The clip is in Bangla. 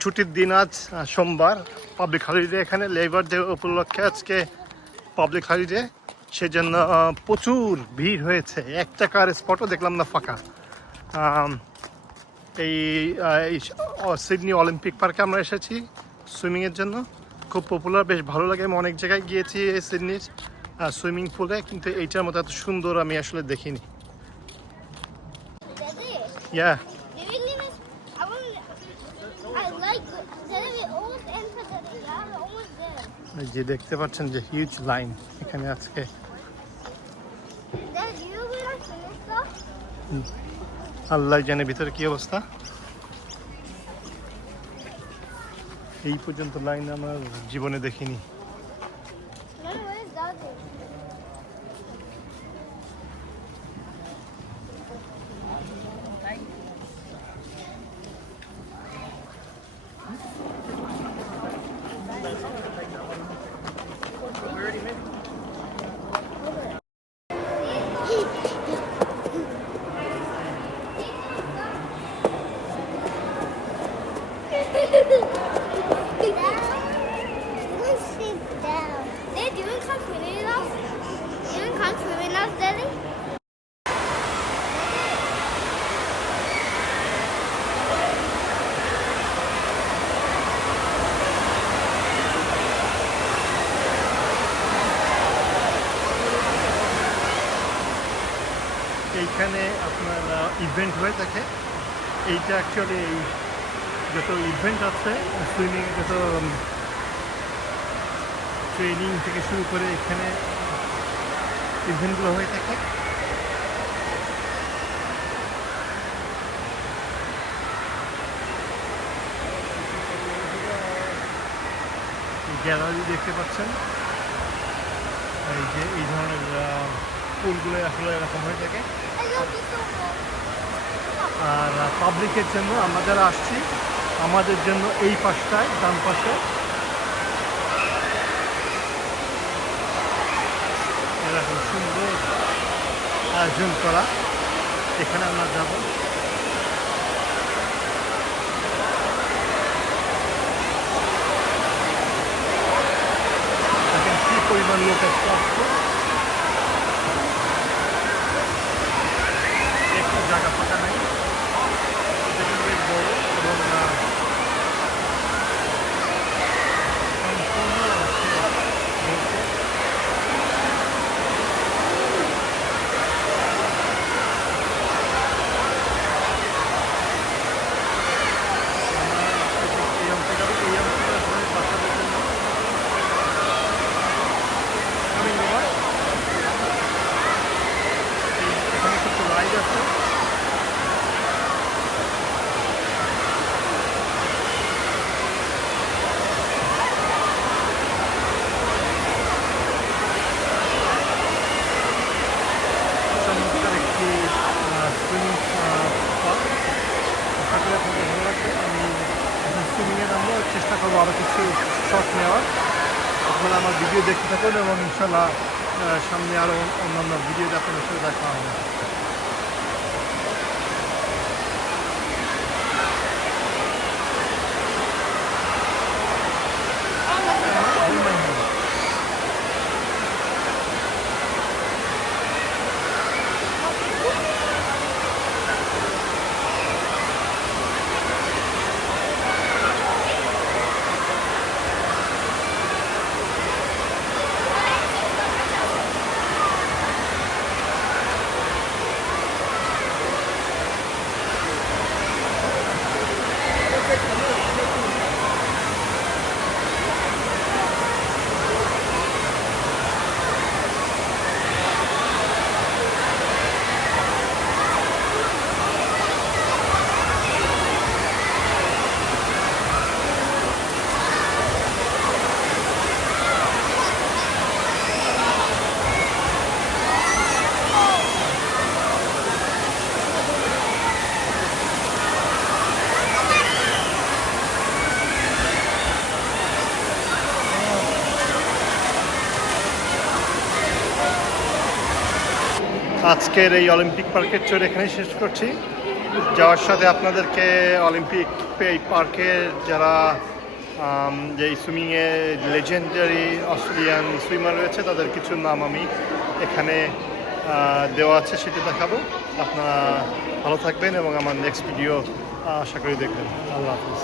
ছুটির দিন আজ সোমবার, পাবলিক হলিডে এখানে, লেবার ডে উপলক্ষে আজকে পাবলিক হলিডে, সেজন্য প্রচুর ভিড় হয়েছে। একটা কার স্পটও দেখলাম না ফাঁকা। এই সিডনি অলিম্পিক পার্কে আমরা এসেছি সুইমিংয়ের জন্য। খুব পপুলার, বেশ ভালো লাগে। আমি অনেক জায়গায় গিয়েছি সিডনির সুইমিং পুলে, কিন্তু এইটার মতো এত সুন্দর আমি আসলে দেখিনি। ইয়া যে দেখতে পাচ্ছেন যে হিউজ লাইন এখানে আজকে। আল্লাহ জানে ভিতরে কি অবস্থা। এই পর্যন্ত লাইন আমার জীবনে দেখিনি। এইখানে আপনার ইভেন্ট হয়ে থাকে। এইটা অ্যাকচুয়ালি এই যত ইভেন্ট আছে সুইমিং, যত ট্রেনিং থেকে শুরু করে এখানে ইভেন্টগুলো হয়ে থাকে। গ্যালারি দেখতে পাচ্ছেন, এই যে এই ধরনের পুলগুলো আসলে এরকম হয়ে থাকে। আর পাবলিকের জন্য আমরা যারা আসছি আমাদের জন্য এই পাশটায় ডান পাশে এরকম সুন্দর আয়োজন করা, এখানে আমরা যাব। দেখেন কি পরিমাণ লোক আসছে, একটু জায়গা ফাঁকা নেই। এটা কিন্তু বেশ বড় এবং সম্পূর্ণ চেষ্টা করবো আরও কিছু শট নেওয়ার। আপনারা আমার ভিডিও দেখতে থাকুন এবং ইনশাল্লাহ সামনে আরও অন্যান্য ভিডিওতে আপনাদের সাথে দেখা হবে। আজকের এই অলিম্পিক পার্কের ট্যুর এখানেই শেষ করছি। যাওয়ার সাথে আপনাদেরকে অলিম্পিক পার্কের যারা যে সুইমিংয়ে লেজেন্ডারি অস্ট্রেলিয়ান সুইমার রয়েছে তাদের কিছু নাম আমি এখানে দেওয়া আছে, সেটা দেখাবো। আপনারা ভালো থাকবেন এবং আমার নেক্সট ভিডিও আশা করি দেখবেন। আল্লাহ হাফিজ।